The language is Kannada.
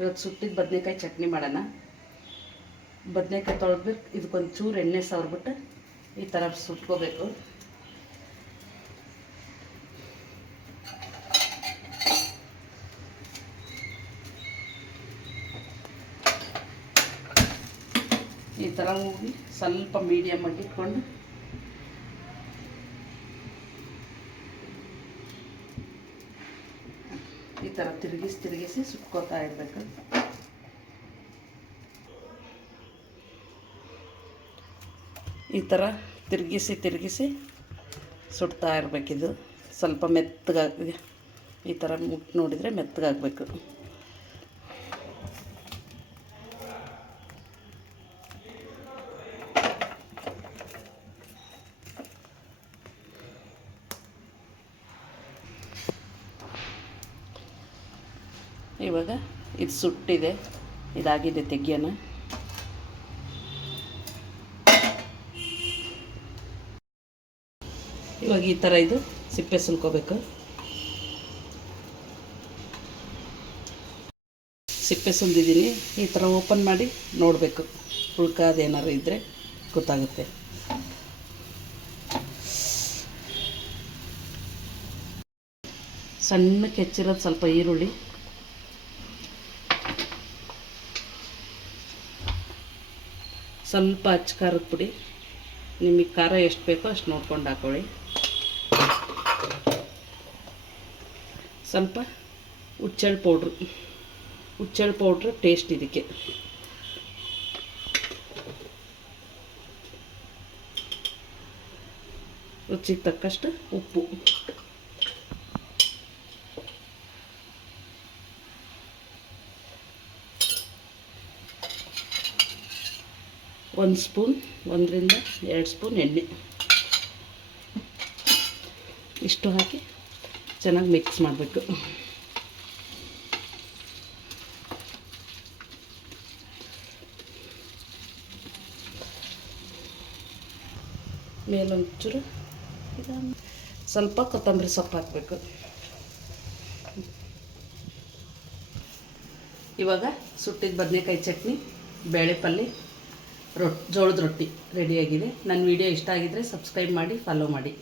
ಇವತ್ತು ಸುಟ್ಟಿದ ಬದನೆಕಾಯಿ ಚಟ್ನಿ ಮಾಡೋಣ. ಬದನೆಕಾಯಿ ತೊಳೆದ್ಬಿಟ್ಟು ಇದಕ್ಕೊಂದು ಚೂರು ಎಣ್ಣೆ ಸವರ್ಬಿಟ್ಟು ಈ ಥರ ಸುಟ್ಕೋಬೇಕು. ಈ ಥರ ಹೋಗಿ ಸ್ವಲ್ಪ ಮೀಡಿಯಮ್ ಆಗಿ ಇಟ್ಕೊಂಡು ಈ ಥರ ತಿರುಗಿಸಿ ಸುಟ್ಕೋತಾ ಇರಬೇಕು. ಈ ಥರ ತಿರುಗಿಸಿ ಸುಡ್ತಾ ಇರಬೇಕಿದು. ಸ್ವಲ್ಪ ಮೆತ್ತಗಾಗಿ ಈ ಥರ ಮುಟ್ಟು ನೋಡಿದರೆ ಮೆತ್ತಗಾಗಬೇಕು. ಇವಾಗ ಇದು ಸುಟ್ಟಿದೆ, ಇದಾಗಿದೆ, ತೆಗಿಯೋಣ. ಇವಾಗ ಈ ಥರ ಇದು ಸಿಪ್ಪೆ ಸುಲ್ಕೋಬೇಕು. ಸಿಪ್ಪೆ ಸುಲಿದಿದ್ದೀನಿ. ಈ ಥರ ಓಪನ್ ಮಾಡಿ ನೋಡಬೇಕು, ಉಳ್ಕಾದೇನಾರು ಇದ್ದರೆ ಗೊತ್ತಾಗುತ್ತೆ. ಸಣ್ಣಕ್ಕೆ ಹೆಚ್ಚಿರೋದು ಸ್ವಲ್ಪ ಈರುಳ್ಳಿ, ಸ್ವಲ್ಪ ಅಚ್ಚ ಖಾರದ ಪುಡಿ, ನಿಮಗೆ ಖಾರ ಎಷ್ಟು ಬೇಕೋ ಅಷ್ಟು ನೋಡ್ಕೊಂಡು ಹಾಕೊಳ್ಳಿ. ಸ್ವಲ್ಪ ಹುಚ್ಚೆಳ್ಳು ಪೌಡ್ರು ಟೇಸ್ಟ್ ಇದಕ್ಕೆ. ರುಚಿಗೆ ತಕ್ಕಷ್ಟು ಉಪ್ಪು, ಒಂದು ಸ್ಪೂನ್, 1 ರಿಂದ 2 ಸ್ಪೂನ್ ಎಣ್ಣೆ, ಇಷ್ಟು ಹಾಕಿ ಚೆನ್ನಾಗಿ ಮಿಕ್ಸ್ ಮಾಡಬೇಕು. ಮೇಲೊಂಚೂರು ಸ್ವಲ್ಪ ಕೊತ್ತಂಬರಿ ಸೊಪ್ಪು ಹಾಕಬೇಕು. ಇವಾಗ ಸುಟ್ಟಿದ ಬದನೆಕಾಯಿ ಚಟ್ನಿ, ಬೇಳೆ ಪಲ್ಯ, ಜೋಳದ ರೊಟ್ಟಿ ರೆಡಿಯಾಗಿದೆ. ನನ್ನ ವಿಡಿಯೋ ಇಷ್ಟ ಆಗಿದ್ದರೆ ಸಬ್ಸ್ಕ್ರೈಬ್ ಮಾಡಿ, ಫಾಲೋ ಮಾಡಿ.